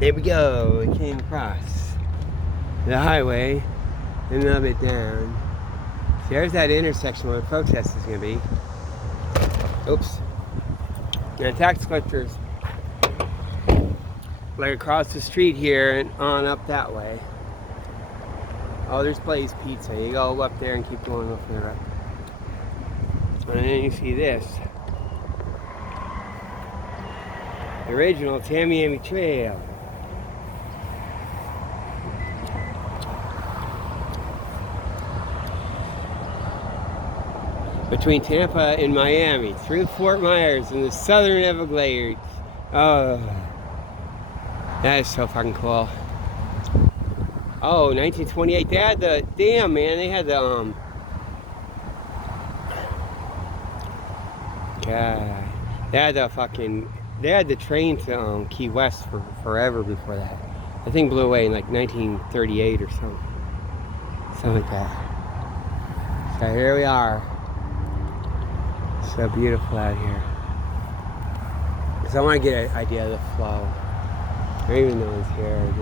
There we go. We came across the highway and a little bit down. So there's that intersection where the protest is going to be. Oops. And tax collectors like across the street here and on up that way. Oh, there's Blaze Pizza. You go up there and keep going up there. And then you see this. The original Tamiami Trail. Between Tampa and Miami, through Fort Myers and the southern Everglades. Oh, that is so fucking cool. Oh, 1928. They had the, damn man, they had the, God. They had the train to Key West for forever before that. The thing blew away in like 1938 or something. Something like that. So here we are. So beautiful out here. So I want to get an idea of the flow. I don't even know it's here.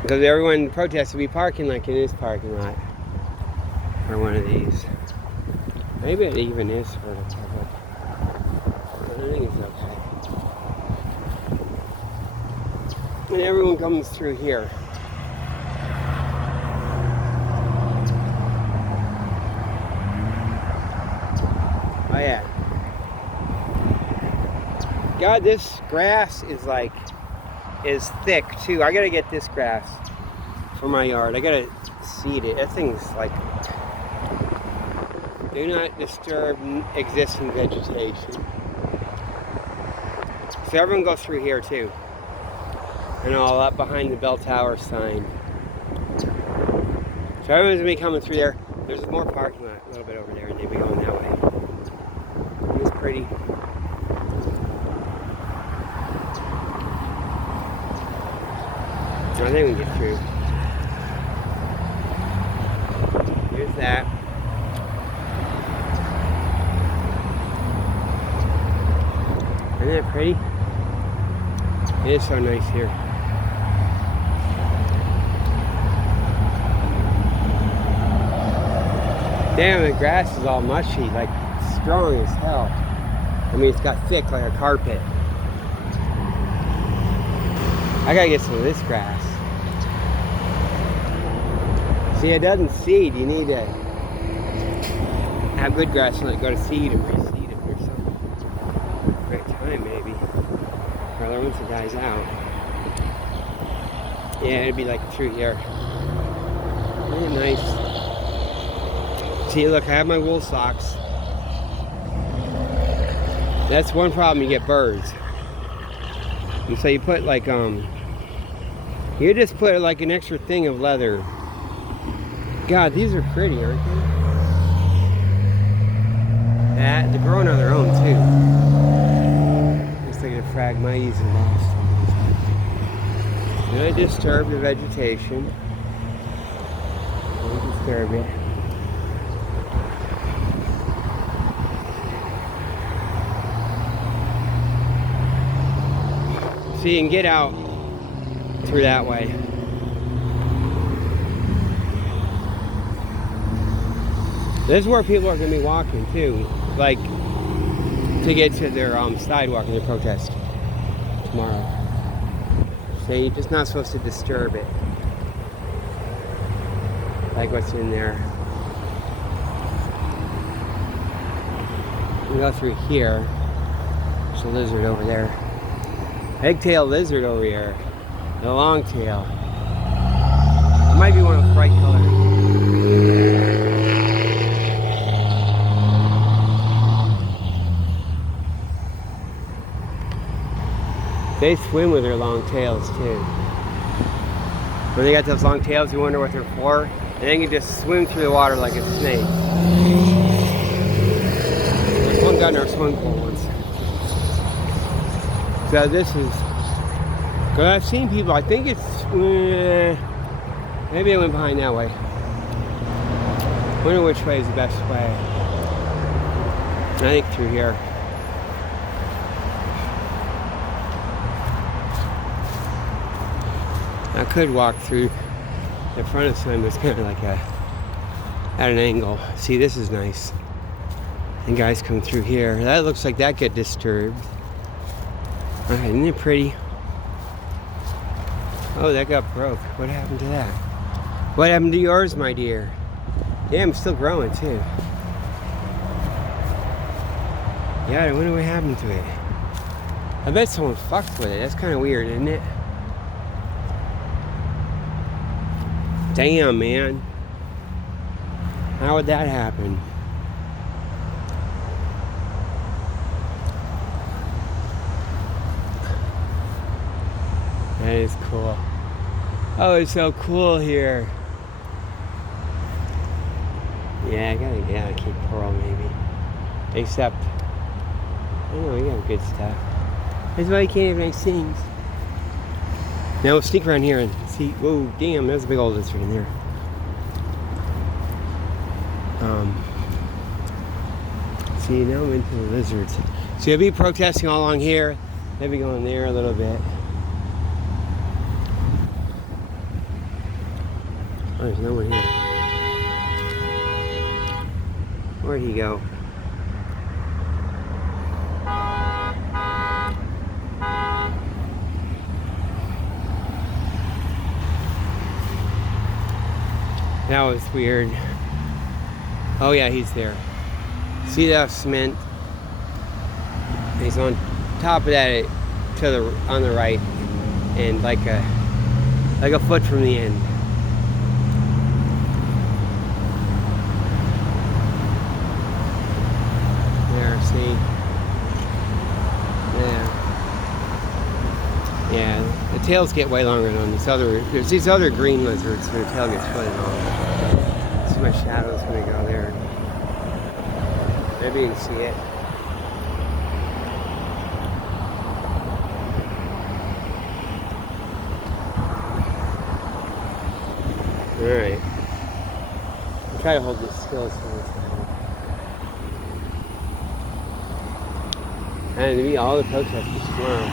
Because everyone in the protest will be parking like in this parking lot. Or one of these. Maybe it even is for the public. I think it's okay. And everyone comes through here. Oh yeah. God, this grass is thick too. I gotta get this grass for my yard. I gotta seed it. That thing's like, do not disturb existing vegetation. So everyone goes through here too. And all up behind the bell tower sign. So everyone's gonna be coming through there. There's more parking lot a little bit over there and they'll be going that way. It's pretty. I think we can get through. Here's that. Isn't that pretty? It is so nice here. Damn, the grass is all mushy, like strong as hell. I mean, it's got thick like a carpet. I gotta get some of this grass. See, it doesn't seed. You need to have good grass and let it go to seed and reseed it or something. Great time, maybe. Or once it dies out. Yeah, it'd be like through here. Really nice. See, look, I have my wool socks. That's one problem, you get birds. And so you put like, you just put like an extra thing of leather. God, these are pretty, aren't they? They're growing on their own too. Looks like the Phragmites and lost. Do not disturb the vegetation. Don't disturb it. So you can get out through that way. This is where people are going to be walking too, like to get to their sidewalk and their protest tomorrow. So you're just not supposed to disturb it, like what's in there. We go through here. There's a lizard over there. Pigtail lizard over here. The long tail. It might be one of the bright colors. They swim with their long tails too. When they got those long tails, you wonder what they're for. And they can just swim through the water like a snake. There's one got in our swimming pool once. So this is, because I've seen people, I think it's, maybe I went behind that way. Wonder which way is the best way. I think through here. could walk through the front of some, it's kind of like at an angle. See, this is nice. And guys come through here. That looks like that got disturbed. Okay, isn't it pretty? Oh, that got broke. What happened to that? What happened to yours, my dear? Yeah, I'm still growing too. Yeah, I wonder what happened to it. I bet someone fucked with it. That's kind of weird, isn't it? Damn, man. How would that happen? That is cool. Oh, it's so cool here. Yeah, I gotta get a Cape Coral maybe. Except, I don't know, we got good stuff. That's why you can't have nice things. Now we'll sneak around here and see. Whoa, damn, there's a big old lizard in there. See, now I'm into the lizards. So you'll be protesting all along here. Maybe going there a little bit. Oh, there's no one here. Where'd he go? That was weird. Oh yeah, he's there. See that cement? He's on top of that on the right, and like a foot from the end. There, see? Yeah, the tails get way longer than this other. There's these other green lizards, their tail gets really long. See, my shadow's gonna go there. Maybe you can see it. Alright. I'll try to hold this still some of the time. And to meet all the protesters tomorrow.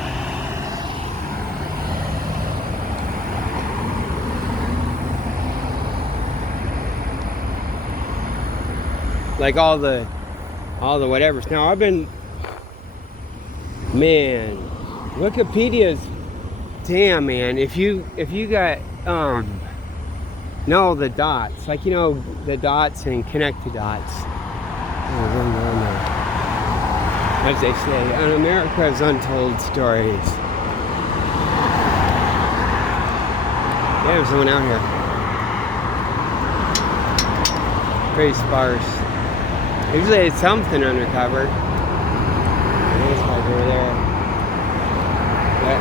Like all the whatevers. Now I've been, man, Wikipedia's, damn man, if you got know the dots, like, you know, the dots and connect the dots. As they say, on America's Untold Stories. Yeah, there's someone out here. Pretty sparse. Usually it's something undercover. This guy's over there. But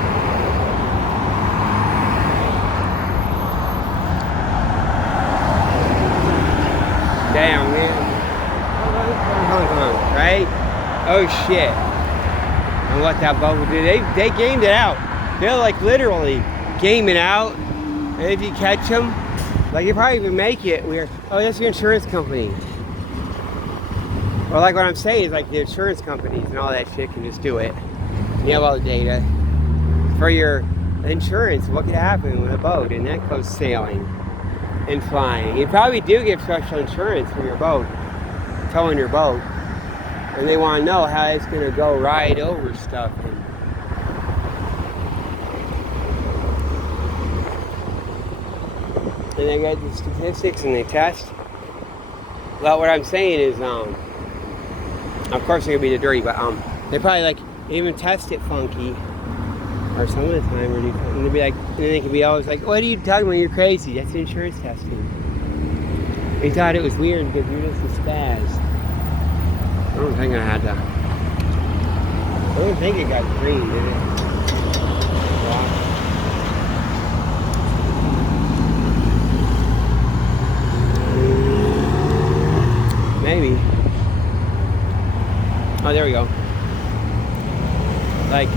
damn, man. Hong Kong, right? Oh shit. And what that boat would do, they gamed it out. They'll like literally game it out. And if you catch them, like you probably even make it where, oh, that's your insurance company. Well, like what I'm saying is like the insurance companies and all that shit can just do it. You have all the data for your insurance. What could happen with a boat? And that goes sailing and flying. You probably do get special insurance for your boat, towing your boat. And they want to know how it's going to go ride over stuff. And they got the statistics and they test. Well, what I'm saying is, of course, they're gonna be the dirty, but they probably like even test it funky, or some of the time, or and they'll be like, and then they can be always like, "What are you talking about? You're crazy. That's insurance testing." They thought it was weird because you're just a spaz. I don't think I had to. I don't think it got green, did it? Wow. Maybe. Oh, there we go. Like,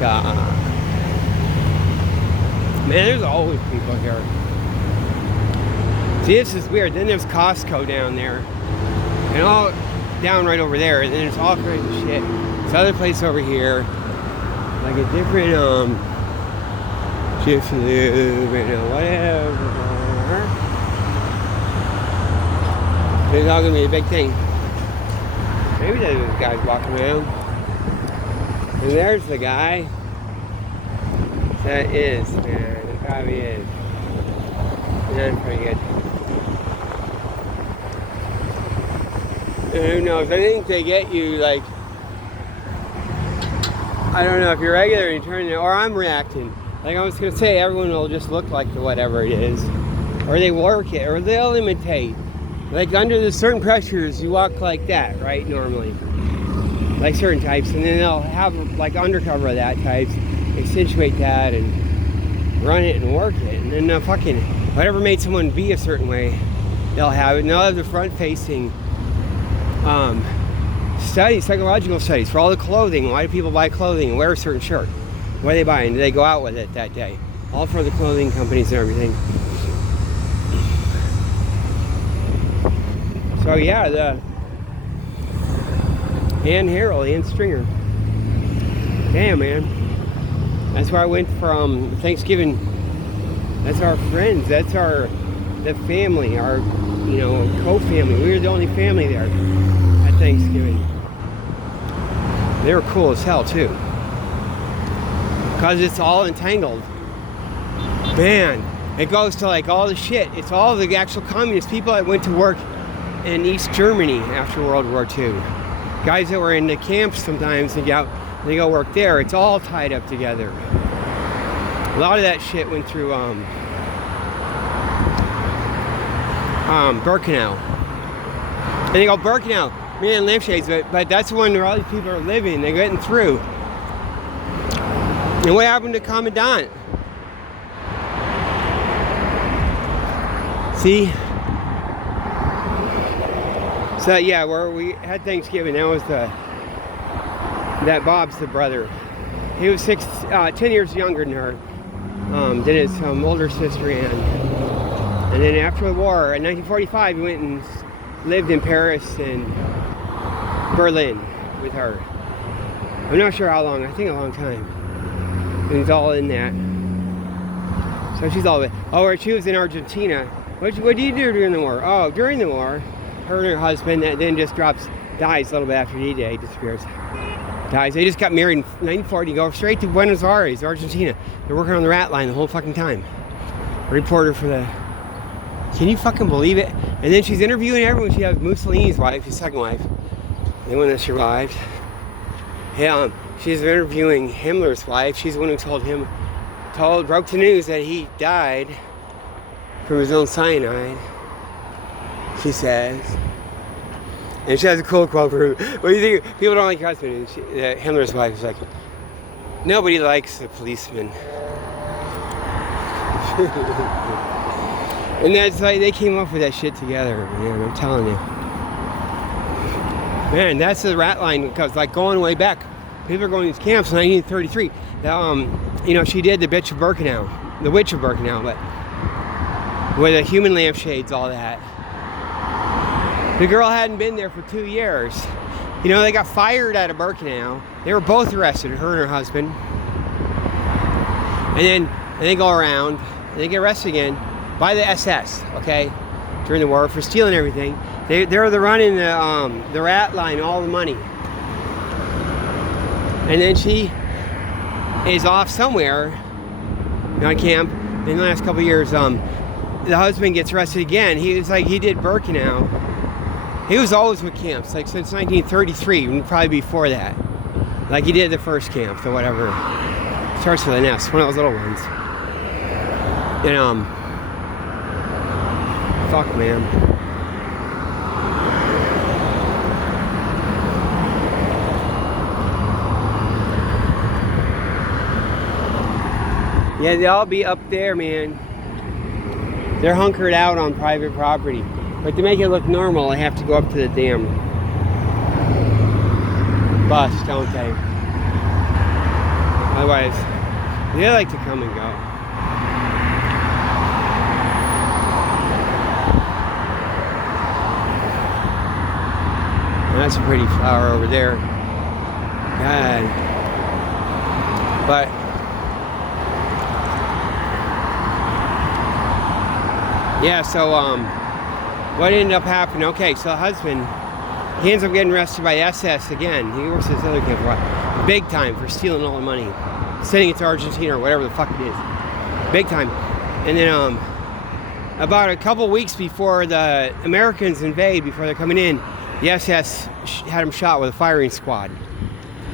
man, there's always people here. See, this is weird. Then there's Costco down there. And all down right over there. And then there's all kinds of shit. This other place over here. Like a different, Jiffy Lube, whatever. It's all gonna be a big thing. Maybe there's guys walking around. And there's the guy. That is, man. It probably is. That's pretty good. And who knows? I think they get you like, I don't know if you're regular and you turn it, or I'm reacting. Like I was gonna say, everyone will just look like the whatever it is, or they work it, or they'll imitate. Like under the certain pressures, you walk like that, right? Normally, like certain types, and then they'll have like undercover of that types, accentuate that, and run it and work it, and then fucking whatever made someone be a certain way, they'll have it. And they'll have the front-facing studies, psychological studies for all the clothing. Why do people buy clothing and wear a certain shirt? What are they buying? Do they go out with it that day? All for the clothing companies and everything. So yeah, the Ann Harrell, Ann Stringer. Damn, man. That's where I went from Thanksgiving. That's our friends. That's the family, our, you know, co-family. We were the only family there at Thanksgiving. They were cool as hell too, because it's all entangled. Man, it goes to like all the shit. It's all the actual communist people that went to work in East Germany after World War II. Guys that were in the camps sometimes and they go work there. It's all tied up together. A lot of that shit went through Birkenau. And they go, Birkenau, man, lampshades, but that's the one where all these people are living. They're getting through. And what happened to Commandant? See? So yeah, where we had Thanksgiving, that was that Bob's the brother. He was 10 years younger than her. Then his older sister Ann. And then after the war, in 1945, he went and lived in Paris and Berlin with her. I'm not sure how long, I think a long time. And he's all in that. So she's all of it. Oh, she was in Argentina. What did you do during the war? Oh, during the war, her and her husband, that then just dies a little bit after D-Day, disappears. Dies. They just got married in 1940, go straight to Buenos Aires, Argentina. They're working on the rat line the whole fucking time. A reporter for the... Can you fucking believe it? And then she's interviewing everyone. She has Mussolini's wife, his second wife, the one that survived. Yeah, she's interviewing Himmler's wife. She's the one who broke the news that he died from his own cyanide, she says. And she has a cool quote for him. What do you think? People don't like her husband. And Himmler's wife is like, nobody likes a policeman. And that's like, they came up with that shit together, man, I'm telling you. Man, that's the rat line, because like going way back, people are going to these camps in 1933. You know, she did the Witch of Birkenau, but with the human lampshades, all that. The girl hadn't been there for 2 years. You know, they got fired out of Birkenau. They were both arrested, her and her husband. And they go around, and they get arrested again by the SS, okay, during the war for stealing everything. They're running the rat line, all the money. And then she is off somewhere on camp. In the last couple of years, the husband gets arrested again. He did Birkenau. He was always with camps, like since 1933, and probably before that. Like he did the first camp, or whatever. Starts with an S, one of those little ones. And fuck, man. Yeah, they all be up there, man. They're hunkered out on private property. But to make it look normal, I have to go up to the damn bus, don't they? Otherwise, they like to come and go. That's a pretty flower over there. God. But Yeah, so what ended up happening? Okay, so the husband, he ends up getting arrested by SS again. He works at this other camp for a while. Big time for stealing all the money, sending it to Argentina or whatever the fuck it is. Big time. And then about a couple weeks before the Americans invade, before they're coming in, the SS had him shot with a firing squad.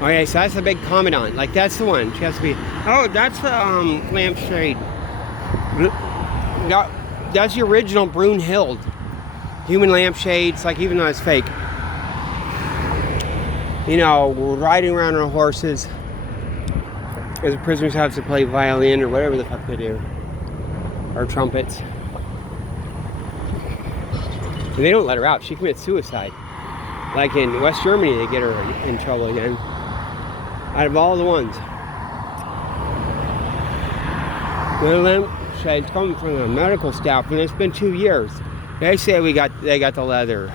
Okay, so that's a big commandant. Like, that's the one. She has to be. Oh, that's the lampshade. That's the original Brunhild. Human lampshades, like, even though it's fake. You know, riding around on horses. As the prisoners have to play violin or whatever the fuck they do. Or trumpets. And they don't let her out. She commits suicide. Like in West Germany, they get her in trouble again. Out of all the ones. The lampshades coming from the medical staff, and it's been 2 years. They say they got the leather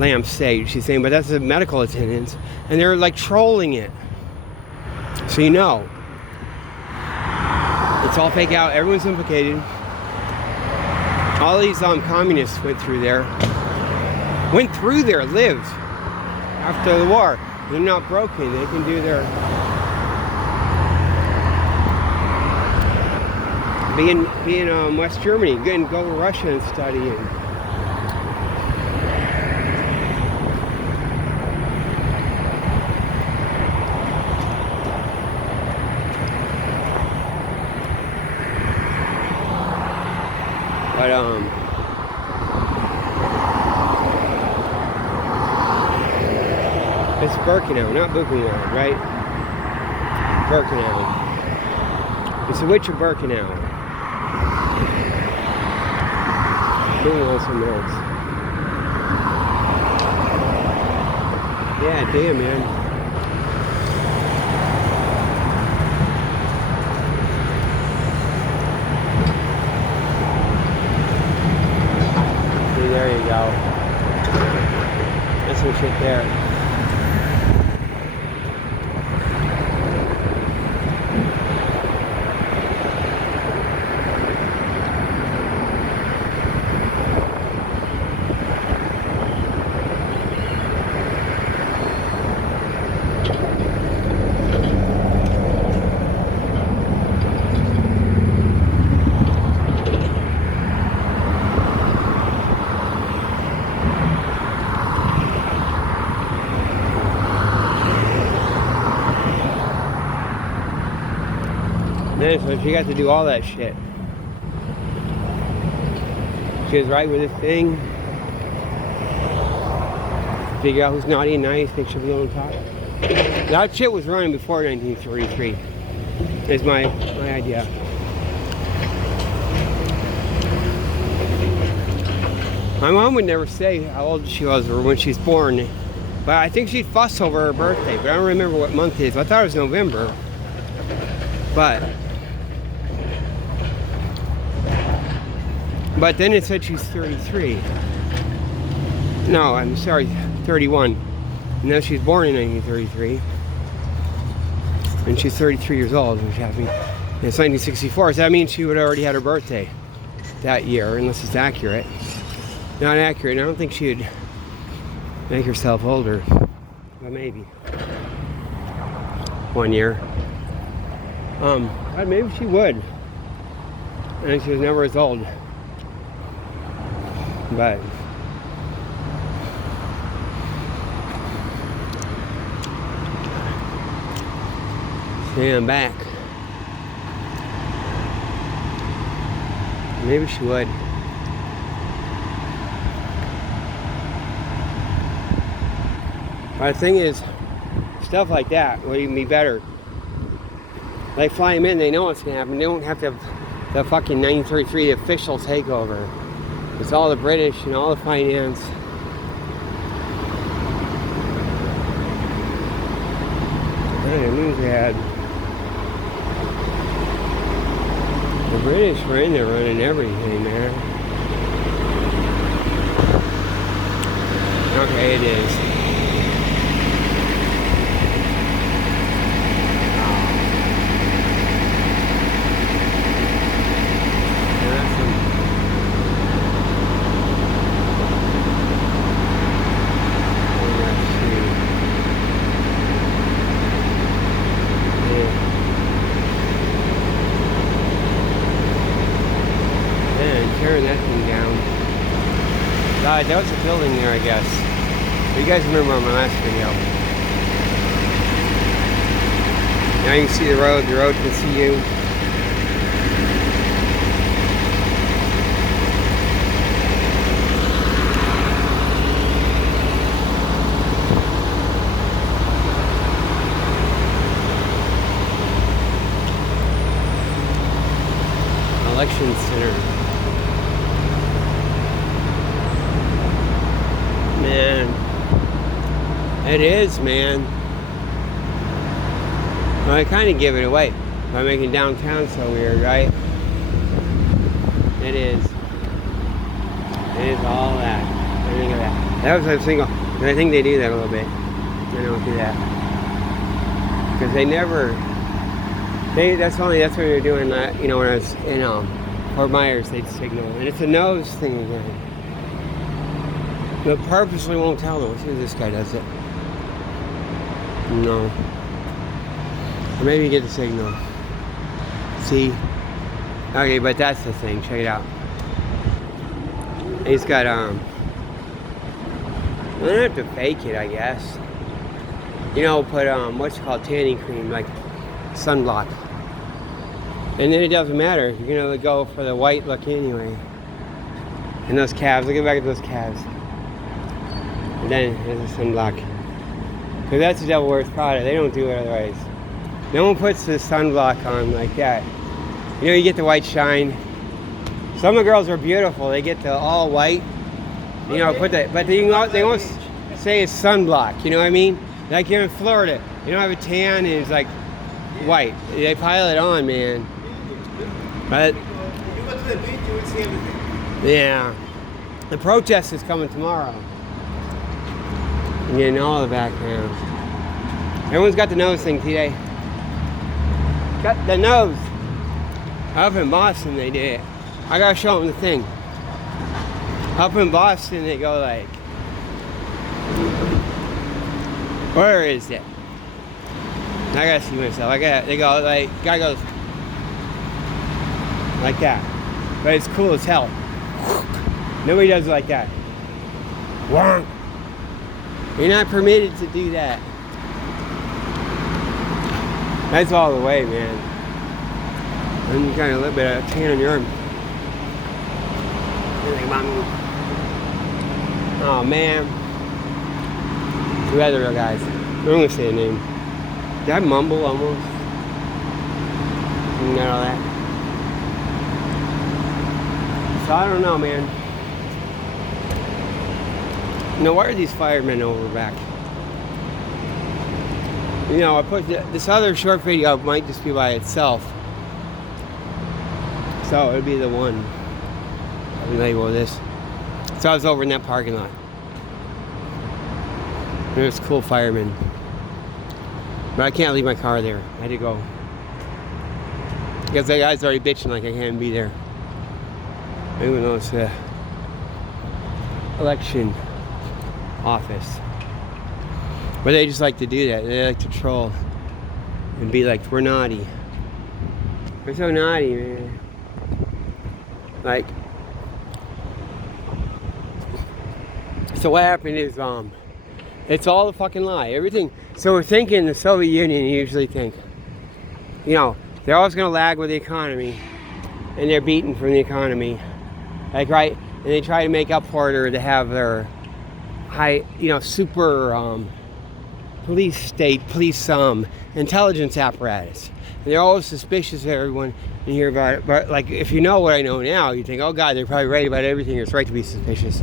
lampshade, she's saying, but that's the medical attendants. And they're like trolling it. So you know. It's all fake out. Everyone's implicated. All these communists went through there, lived after the war. They're not broken. They can do their be in West Germany, go to Russia and study. But it's Buchenwald, not Buchenwald, right? Buchenwald. It's the Witch of Buchenwald. Buchenwald's something else. Yeah, damn, man. See, there you go. That's some shit there. So she got to do all that shit. She was right with this thing. Figure out who's naughty and nice, think she'll be on top. That shit was running before 1933. Is my idea. My mom would never say how old she was or when she was born. But I think she'd fuss over her birthday. But I don't remember what month it is. I thought it was November. But then it said she's 33. No, I'm sorry, 31. Now she's born in 1933. And she's 33 years old when she had me. And it's 1964, so that means she would have already had her birthday that year, unless it's accurate. Not accurate, I don't think she would make herself older. But maybe. 1 year. God, maybe she would. And she was never as old. But see, I'm back. Maybe she would. But the thing is, stuff like that would even be better. They fly them in, they know what's going to happen. They don't have to have the fucking 1933 official takeover. It's all the British and all the finance. It means they had the British were in there running everything, man. Okay, it is. There was a building there, I guess. You guys remember on my last video. Now you can see the road can see you. Election Center. Man. It is, man. Well, I kind of give it away by making downtown so weird, right? It is. It is all that. Everything of that. That was a single. And I think they do that a little bit. They don't do that. Because they never. That's when they're doing that. You know, when I was in Fort Myers, they'd signal. And it's a nose thing again. They purposely won't tell them. See if this guy does it. No. Or maybe you get the signal. See? Okay, but that's the thing. Check it out. He's got, I don't have to fake it, I guess. You know, put, what's it called? Tanning cream, like sunblock. And then it doesn't matter. You're going to go for the white look anyway. And those calves. Look back at those calves. And then there's a sunblock. Because that's a double worth product. They don't do it otherwise. No one puts the sunblock on like that. You know, you get the white shine. Some of the girls are beautiful. They get the all white. You know, put that. But they won't say it's sunblock. You know what I mean? Like here in Florida, you don't have a tan and it's like white. They pile it on, man. But you go to the beach, you will see everything. yeah, the protest is coming tomorrow. I'm getting all the background. Everyone's got the nose thing today. Got the nose. Up in Boston they did it. I gotta show them the thing. Up in Boston they go like, where is it? I gotta see myself. They go like, guy goes like that. But it's cool as hell. Nobody does it like that. Wonk. You're not permitted to do that. That's all the way, man. And you got a little bit of tan on your arm. Oh man. Two other real guys. I'm gonna say a name. Did I mumble almost? You got all that. So I don't know, man. Now, why are these firemen over back? You know, I put this other short video might just be by itself. So it'd be the one. I'll label this. So I was over in that parking lot. There's cool firemen. But I can't leave my car there. I had to go. Because that guy's already bitching like I can't be there. Even though it's a election office. But they just like to do that. They like to troll. And be like, we're naughty. We're so naughty, man. Like, so what happened is, it's all a fucking lie. Everything. So we're thinking the Soviet Union, you usually think, you know, they're always going to lag with the economy. And they're beaten from the economy. Like, right? And they try to make up for it or to have their high, you know, super police intelligence apparatus. And they're always suspicious of everyone and hear about it. But, like, if you know what I know now, you think, oh, God, they're probably right about everything. It's right to be suspicious.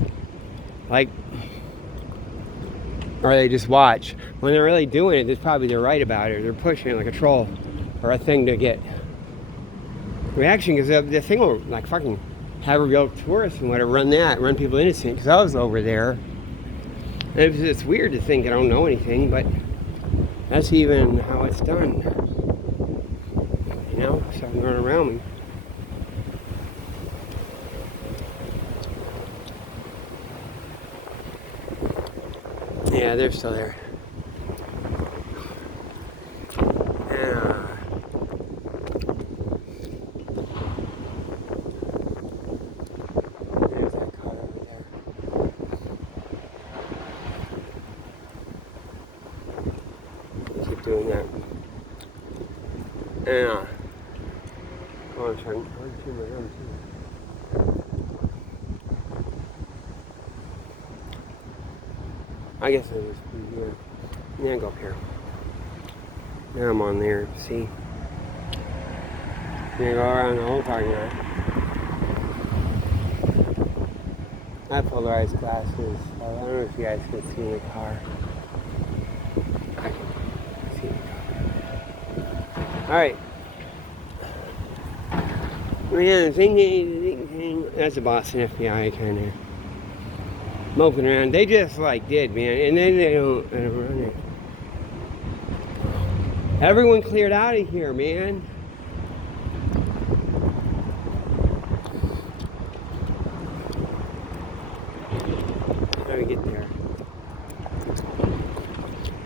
Like, or they just watch. When they're really doing it, it's probably they're right about it. They're pushing it like a troll or a thing to get reaction. Because the thing will, like, fucking have real tourists and whatever run people innocent. Because I was over there. And it's weird to think I don't know anything, but that's even how it's done. You know, something running around me. Yeah, they're still there. There's that car over there. And oh, I'm trying to chew my gum too. I guess it was pretty good. Yeah, go up here. Now I'm on there. See? You go around the whole parking lot. I have polarized glasses, so I don't know if you guys can see in the car. I can see in the car. Alright. Yeah, that's a Boston FBI kind of moping around. They just like did, man, and then they don't run it. Everyone cleared out of here, man. How do we get there?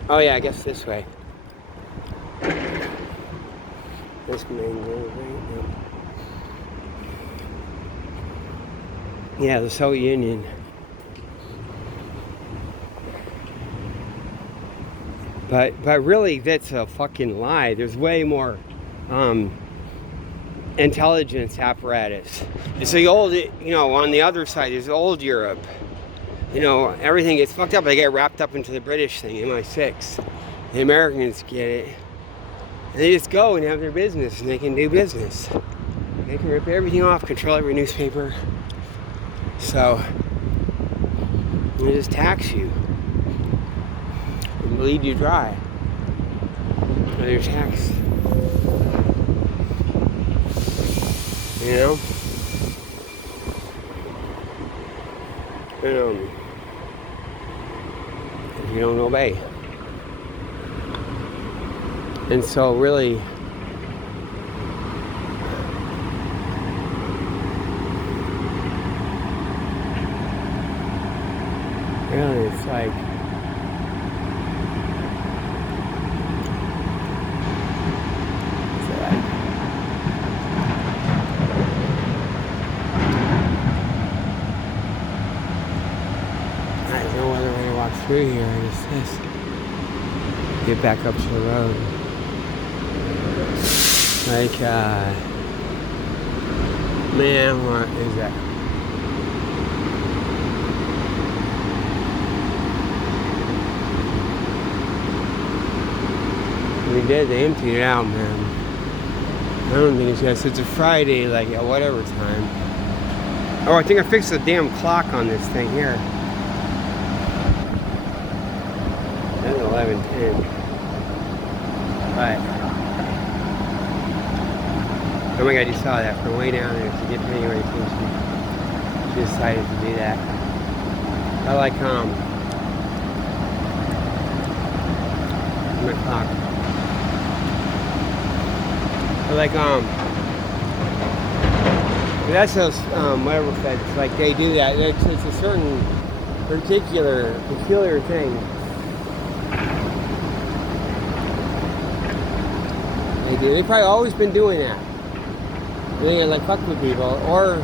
Oh yeah, I guess this way. This main road, right? Yep. Yeah, the Soviet Union. But really, that's a fucking lie. There's way more intelligence apparatus. It's the old, on the other side, there's old Europe. Everything gets fucked up. They get wrapped up into the British thing, MI6. The Americans get it. And they just go and have their business, and they can do business. They can rip everything off, control every newspaper. So, they just tax you. And bleed you dry. With their tax. If you don't obey. And so really, it's like, there's no other way to walk through here. It's this. Get back up to the road. Like, man, what is that? We did, they emptied it out, man. I don't think it's yes, it's a Friday, like at whatever time. Oh, I think I fixed the damn clock on this thing here. That's 11:10. Right. Oh my god, you saw that from way down there to get to your attention. She decided to do that. I like my clock. I like that's those whatever feds, like they do that. It's a certain peculiar thing. They do. They've probably always been doing that. They like fuck with people, or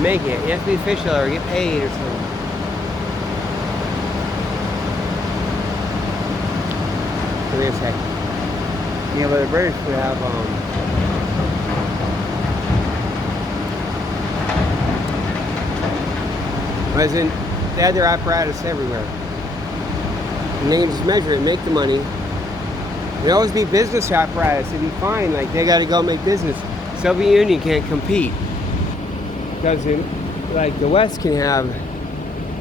make it. You have to be official or get paid or something. Give me a second. Yeah, but the British would have they had their apparatus everywhere. And they can just measure it, make the money. There'd always be business apparatus, it'd be fine, like they gotta go make business. Soviet Union can't compete. Because like the West can have,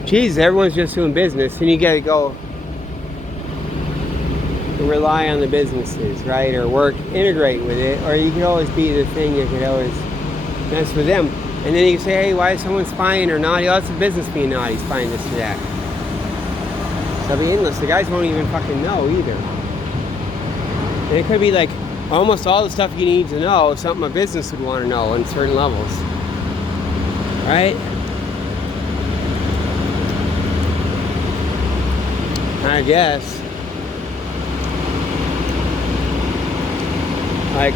geez, everyone's just doing business, and you gotta go and rely on the businesses, right? Or integrate with it, or you could always be the thing that could always mess with them. And then you can say, hey, why is someone spying or naughty? Oh, it's a business being naughty, spying this or that. So it'll be endless. The guys won't even fucking know either. And it could be like almost all the stuff you need to know, something a business would want to know on certain levels. Right? I guess. Like,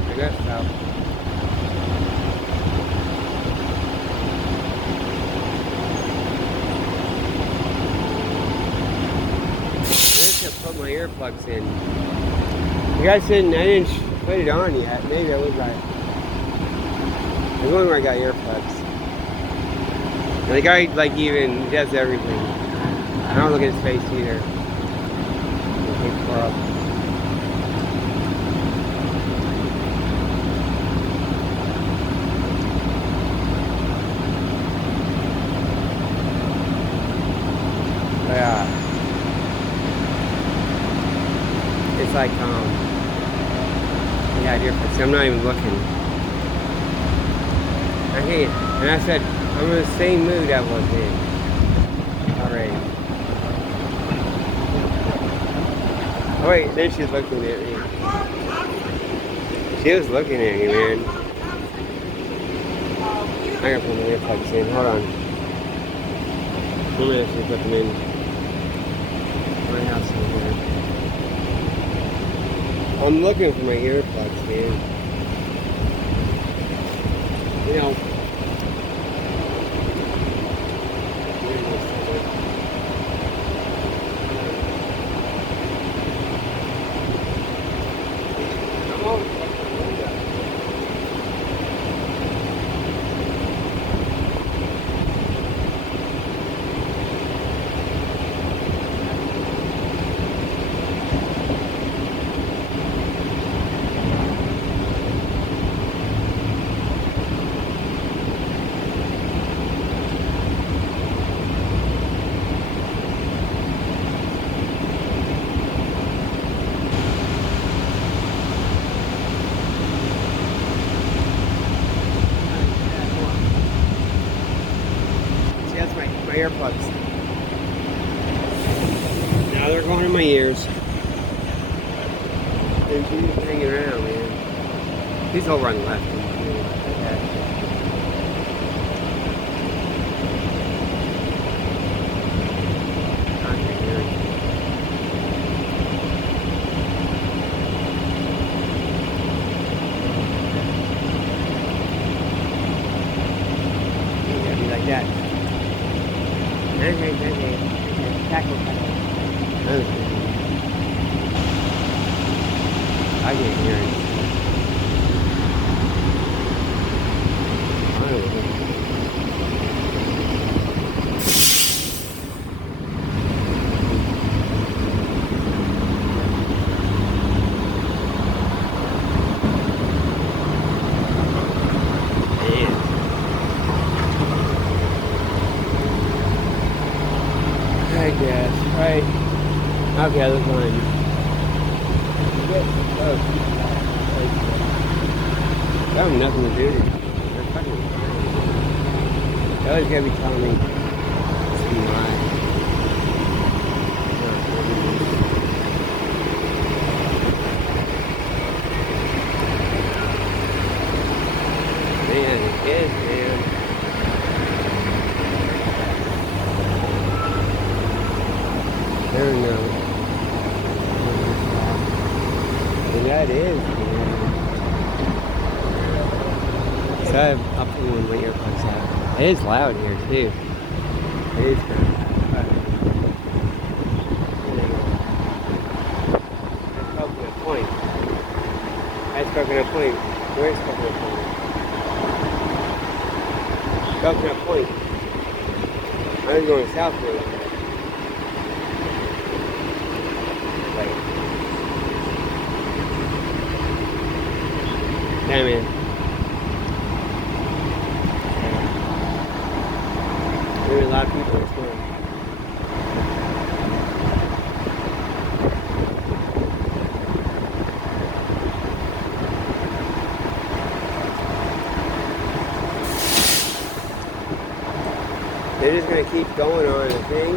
I guess so. earplugs in. The guy said I didn't put it on yet. Maybe I was right. The one where I got earplugs. And the guy like even he does everything. I don't look at his face either. Yeah. It's like yeah, earplugs. I'm not even looking. I hate it. And I said I'm in the same mood I was in already. Oh wait, then she's looking at me. She was looking at me, man. I gotta put my earplugs in. Hold on. I'm gonna actually put them in my house over here. I'm looking for my earplugs, man. You know. My earplugs. Now they're going in my ears. And she's hanging around, man. These all run left. Like that. Okay. Tackle. I can't hear it. I guess, right? Okay, that's fine. I have nothing to do. They're fucking they always gotta be telling me to be lying. Man, it is, man. There we go. And that is, man. So I'll put one of my earplugs out. It is loud here too. It is kind of loud. That's Coconut Point. That's Coconut Point. Where's Coconut Point? Coconut Point. I was going southward. Damn it. There are a lot of people in this one. They're just going to keep going on the thing.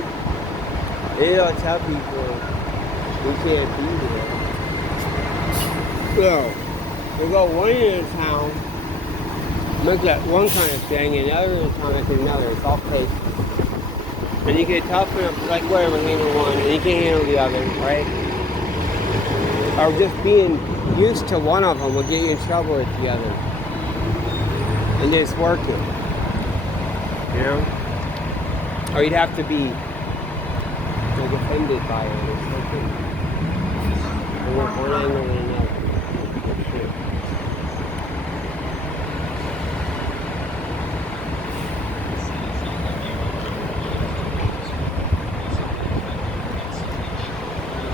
They don't tell people we can't be there. So, we go one end of town, make that one kind of thing, and the other end of town make another. It's all fake. And you get tough enough, like whatever, handle one, and you can't handle the other, right? Or just being used to one of them will get you in trouble with the other. And it's working. You know? Or you'd have to be like offended by it or something. And with one angle and another.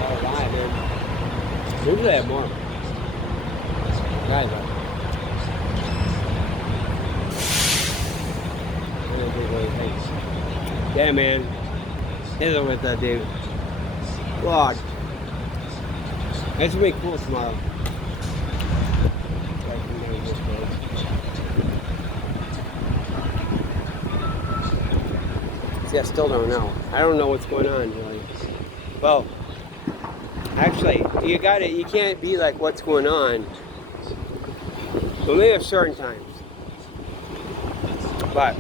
Oh, why, man? Usually I have more. Guys, yeah, man. Hit it with that dude. God. That's gonna be cool tomorrow. See, I still don't know. I don't know what's going on, really. Well, actually, you can't be like, what's going on? Well, maybe at certain times. But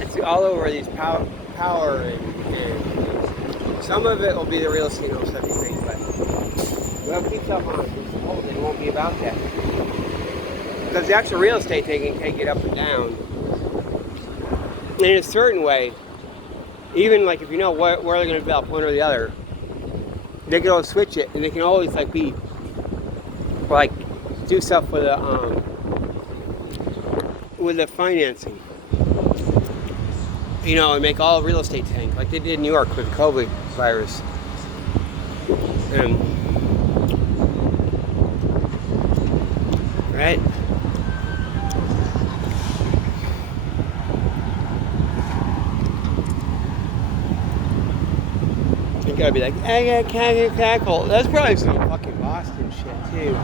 it's all over these power and some of it will be the real estate and stuff you think, but we'll keep stuff on. It won't be about that. Because the actual real estate, they can take it up and down. And in a certain way, even like if you know where they're going to develop one or the other, they can always switch it, and they can always like be like do stuff with the financing, you know, and make all real estate tank like they did in New York with the COVID virus. Right? You gotta be like, I got cackle. That's probably some fucking Boston shit too.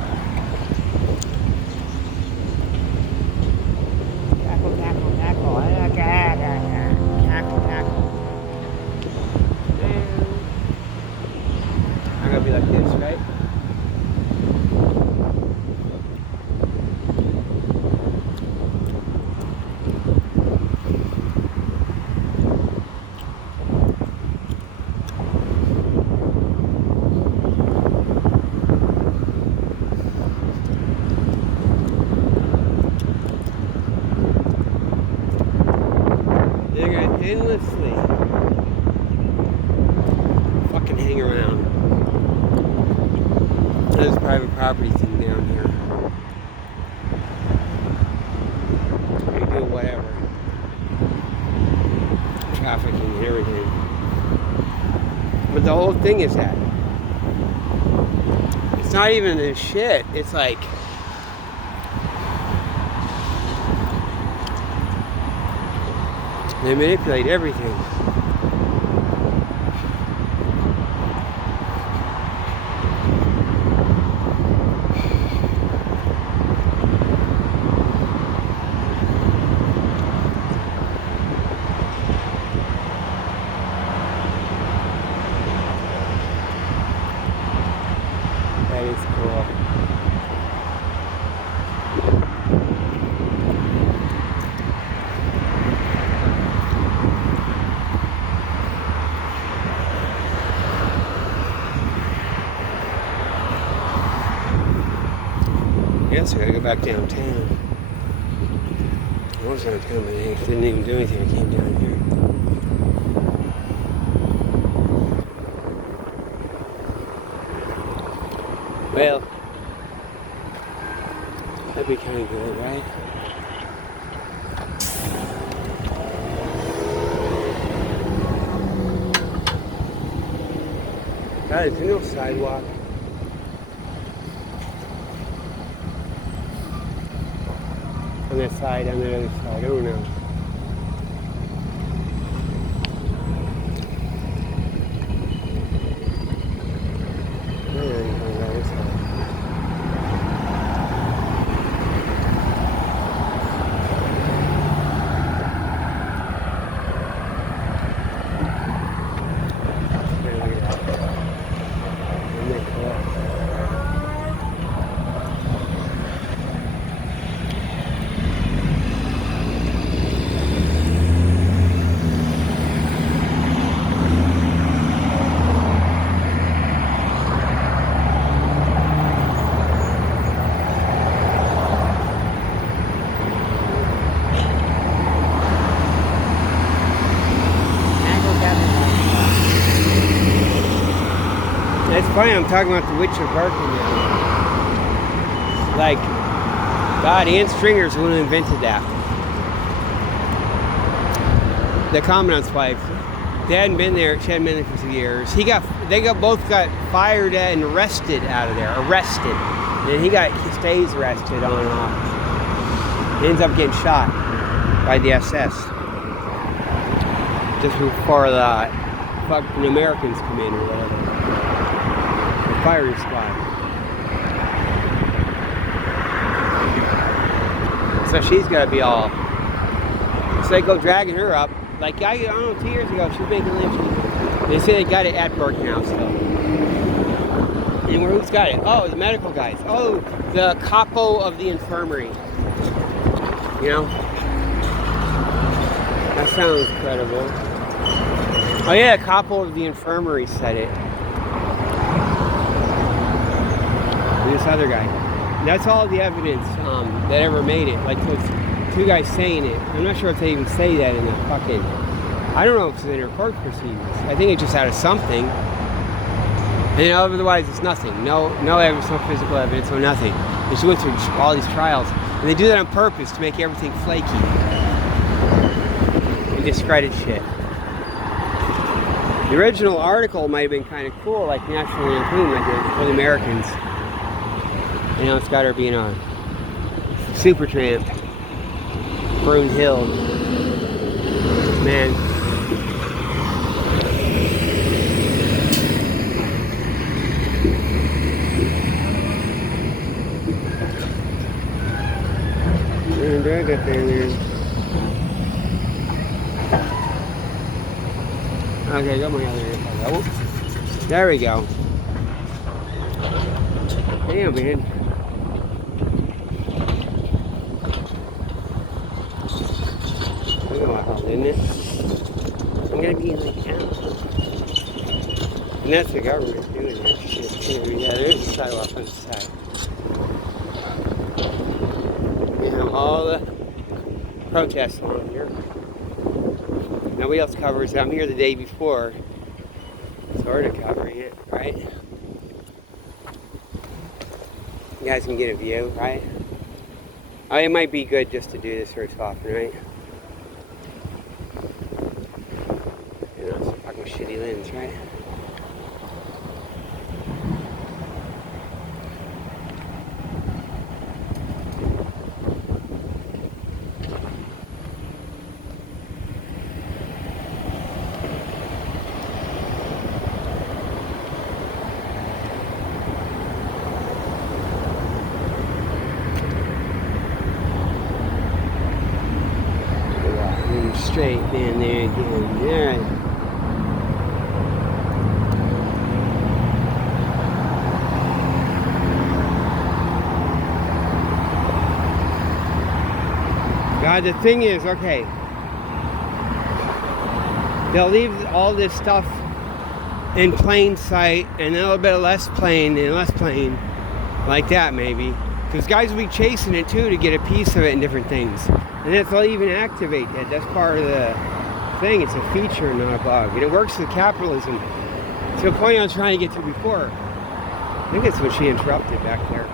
Cackle, cackle, cackle. Cackle, cackle. I'm gonna be like this, right? Endlessly fucking hang around. There's a private property thing down here. We do whatever. Trafficking and everything. But the whole thing is that it's not even this shit. It's like they manipulate everything. That is cool. Yes, I gotta go back downtown. I was downtown, but they didn't even do anything. I came down here. Well, that'd be kind of good, right? God, there's no sidewalk. On that side, on the other side, I don't know. funny, I'm talking about the Witch of Berkeley now. Like, God, Ann Stringer's the one who invented that. The commandant's wife. They hadn't been there. She hadn't been there for 2 years. Both got fired and arrested out of there. Arrested. And he stays arrested on and off. He ends up getting shot by the SS. Just before the fucking Americans come in or whatever. The firing squad. So she's gotta be all. So they go dragging her up. Like, I don't know, 2 years ago, she was making lynching. They say they got it at Birkenhouse, though. And who's got it? Oh, the medical guys. Oh, the capo of the infirmary. You know? That sounds credible. Oh, yeah, capo of the infirmary said it. And this other guy. That's all the evidence that ever made it. Like, those two guys saying it. I'm not sure if they even say that in the fucking... I don't know if it's in their court proceedings. I think it's just out of something. And otherwise, it's nothing. No evidence, no physical evidence, no nothing. They just went through all these trials. And they do that on purpose to make everything flaky. And discredit shit. The original article might have been kind of cool, like National Lampoon, like for the Americans. You know, it's got her being a super tramp. Brune Hill. Man. Do I get there? Okay, got my other earphone. There we go. Damn, man. Isn't it? I'm gonna be in the town. And that's the government doing that shit too. Yeah, there's a sidewalk on the side. You know, all the protests along here. Nobody else covers it. I'm here the day before. Sort of covering it, right? You guys can get a view, right? Oh, it might be good just to do this very often, right? You know, some fucking shitty lens, right? Straight down there again. There. God, the thing is, okay, they'll leave all this stuff in plain sight and a little bit less plain and less plain, like that maybe, because guys will be chasing it too to get a piece of it and different things. And they'll even activate that. That's part of the thing. It's a feature, not a bug. And it works with capitalism. To the point I was trying to get to before. I think that's what she interrupted back there.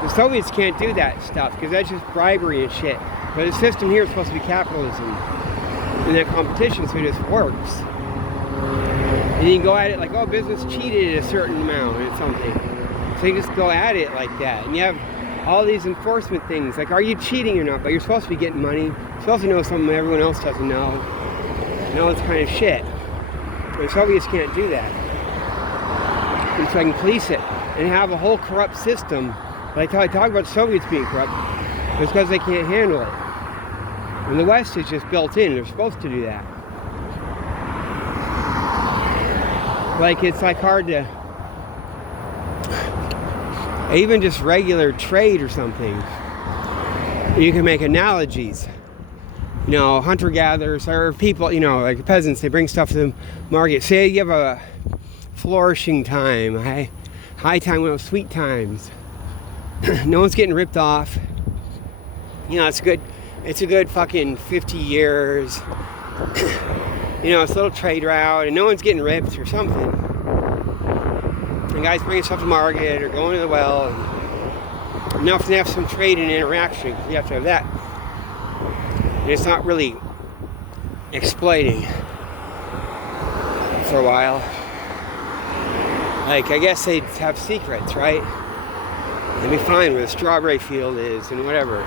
The Soviets can't do that stuff because that's just bribery and shit. But the system here is supposed to be capitalism. And that competition, so it just works. And you can go at it like, oh, business cheated a certain amount or something. So you just go at it like that. And you have all these enforcement things, like, are you cheating or not? But you're supposed to be getting money. You're supposed to know something everyone else doesn't know. And all this kind of shit. The Soviets can't do that. And so I can police it and have a whole corrupt system. Like I talk about the Soviets being corrupt, it's because they can't handle it. And the West is just built in. They're supposed to do that. Like, it's like hard to... Even just regular trade or something, you can make analogies. You know, hunter-gatherers or people, you know, like peasants, they bring stuff to the market. Say you have a flourishing time, high time, one of those sweet times. No one's getting ripped off. You know, it's a good fucking 50 years. You know, it's a little trade route and no one's getting ripped or something. and guys bringing stuff to market or going to the well, and enough to have some trade and interaction. You have to have that. And it's not really exploiting for a while. Like, I guess they'd have secrets, right? They'd be fine where the strawberry field is and whatever.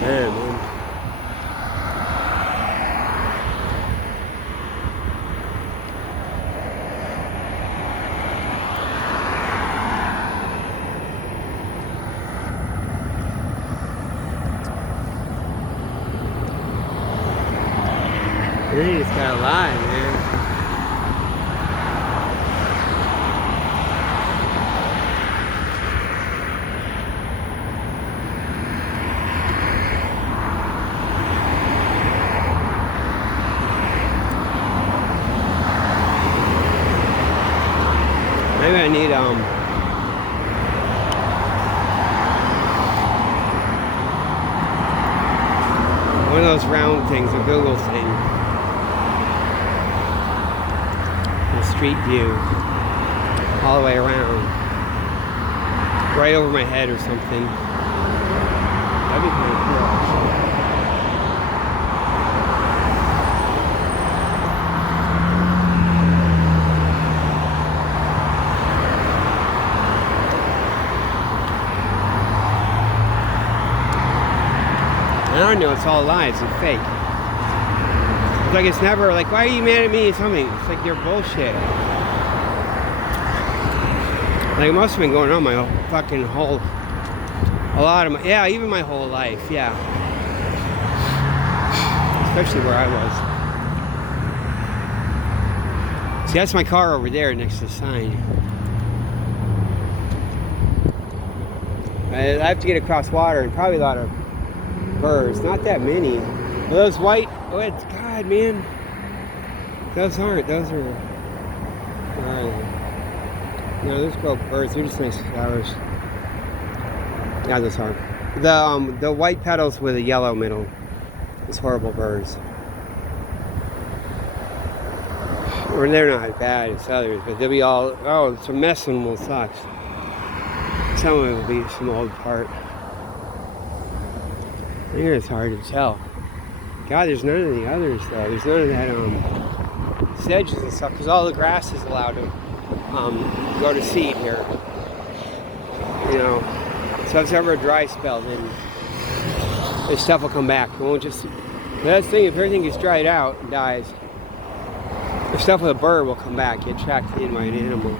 Man. They just gotta lie, man. Maybe I need one of those round things, a Google thing. Street view all the way around, right over my head or something. That'd be pretty cool. I don't know, it's all lies and fake. It's like it's never like, why are you mad at me or something? It's like you're bullshit. Like it must have been going on my even my whole life, yeah. Especially where I was. See, that's my car over there next to the sign. I have to get across water and probably a lot of birds. Not that many. Those white, it's God, man. Those are. No, those go birds. They're just nice flowers. Yeah, those are. The white petals with a yellow middle. Those horrible birds. Or they're not bad as others, but they'll be all, oh, it's a mess and will suck. Some of it will be some old part. I think it's hard to tell. God, there's none of the others though. There's none of that sedges and stuff, because all the grass is allowed to go to seed here. You know, so if it's ever a dry spell, then this stuff will come back. It won't just. That's the thing. If everything gets dried out and dies, the stuff with a bird will come back, get tracked in by an animal.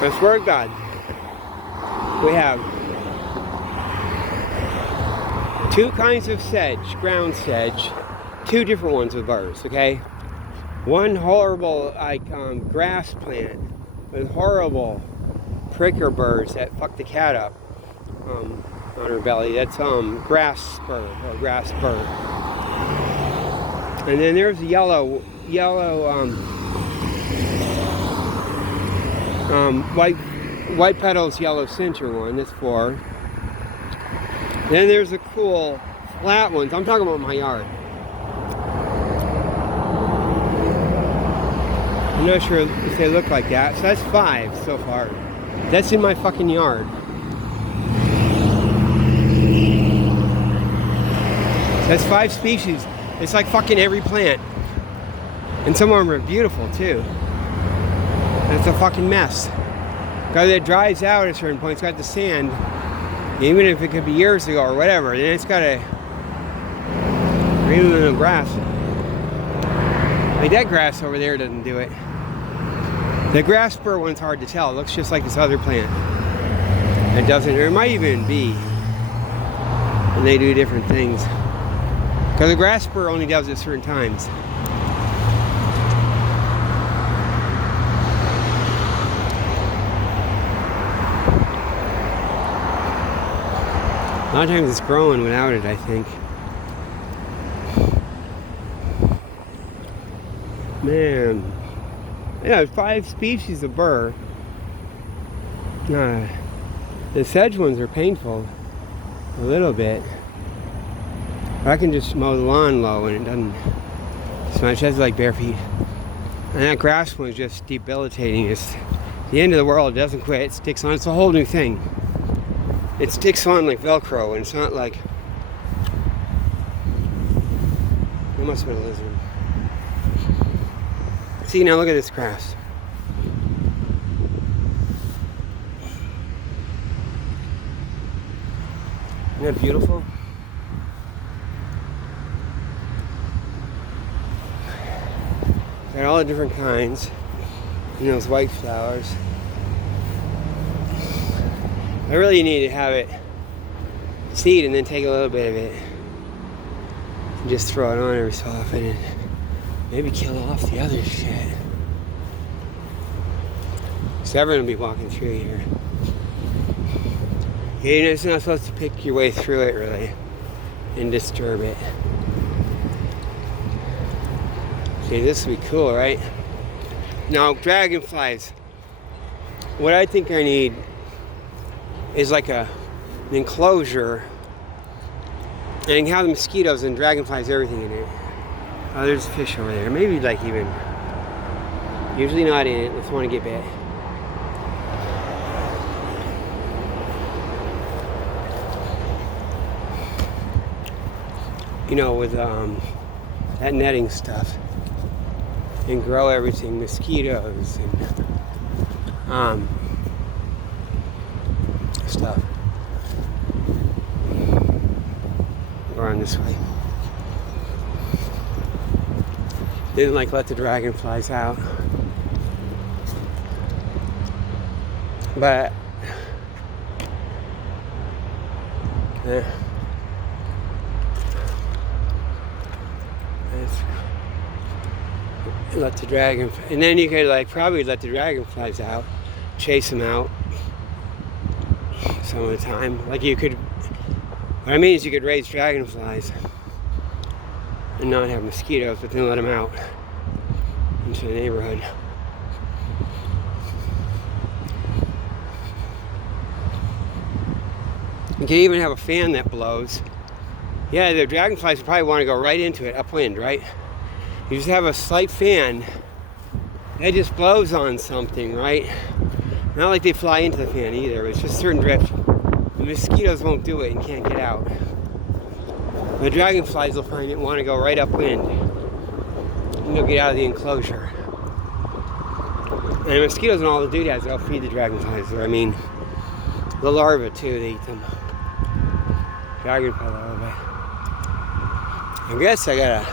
I swear to God, we have two kinds of sedge, ground sedge, two different ones with birds, okay? One horrible, like, grass plant with horrible pricker birds that fuck the cat up on her belly. That's grass spur, or grass bird. And then there's a yellow white petals, yellow center one. That's 4. Then there's the cool flat ones. I'm talking about my yard. I'm not sure if they look like that. So that's 5 so far. That's in my fucking yard. That's 5 species. It's like fucking every plant. And some of them are beautiful too. It's a fucking mess. Because it dries out at a certain point. It's got the sand. Even if it could be years ago or whatever. Then it's got to... Or even the grass. Like that grass over there doesn't do it. The grass spur one's hard to tell. It looks just like this other plant. It doesn't. Or it might even be. And they do different things. Because the grass spur only does it at certain times. A lot of times it's growing without it, I think. Man. Yeah, 5 species of burr. The sedge ones are painful a little bit. I can just mow the lawn low and it doesn't so much. That's like bare feet. And that grass one is just debilitating. It's the end of the world. It doesn't quit. It sticks on. It's a whole new thing. It sticks on like Velcro, and it's not like. It must have been a lizard. See, now look at this grass. Isn't that beautiful? Got all the different kinds. And those white flowers. I really need to have it seed and then take a little bit of it and just throw it on every so often and maybe kill off the other shit. So everyone will be walking through here. Yeah, you know, it's not supposed to pick your way through it really and disturb it. See, this would be cool, right? Now, dragonflies. What I think I need is like an enclosure and have the mosquitoes and dragonflies, everything in it. Oh, there's a fish over there. Maybe like even, usually not in it. Let's want to get bit. You know, with that netting stuff and grow everything, mosquitoes and stuff. Go on this way. Didn't like let the dragonflies out, but let the dragon, and then you could like probably let the dragonflies out, chase them out some of the time. Like you could, what I mean is you could raise dragonflies and not have mosquitoes, but then let them out into the neighborhood. You can even have a fan that blows. Yeah, the dragonflies would probably want to go right into it, upwind, right? You just have a slight fan that just blows on something, right? Not like they fly into the fan either. It's just certain drift. The mosquitoes won't do it and can't get out. The dragonflies will find it, want to go right upwind, and they'll get out of the enclosure. And the mosquitoes and all the doodads, they'll feed the dragonflies. I mean, the larvae too, they eat them. Dragonfly larvae. I guess I gotta.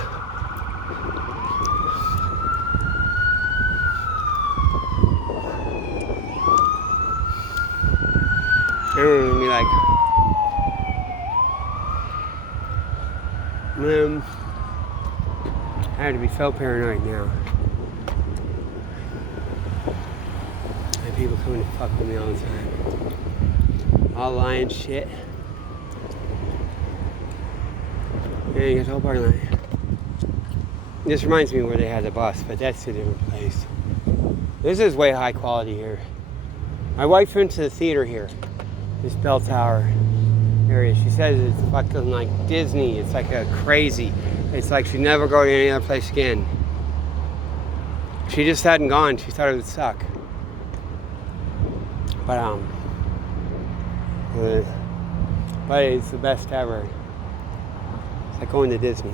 Everyone would be like, I have to be so paranoid now. I have people coming to fuck with me all the time. All lying shit. Yeah, you got the whole parking lot. This reminds me where they had the bus, but that's a different place. This is way high quality here. My wife went to the theater here. This bell tower area. She says it's fucking like Disney. It's like a crazy. It's like she'd never go to any other place again. She just hadn't gone. She thought it would suck. But it's the best ever. It's like going to Disney.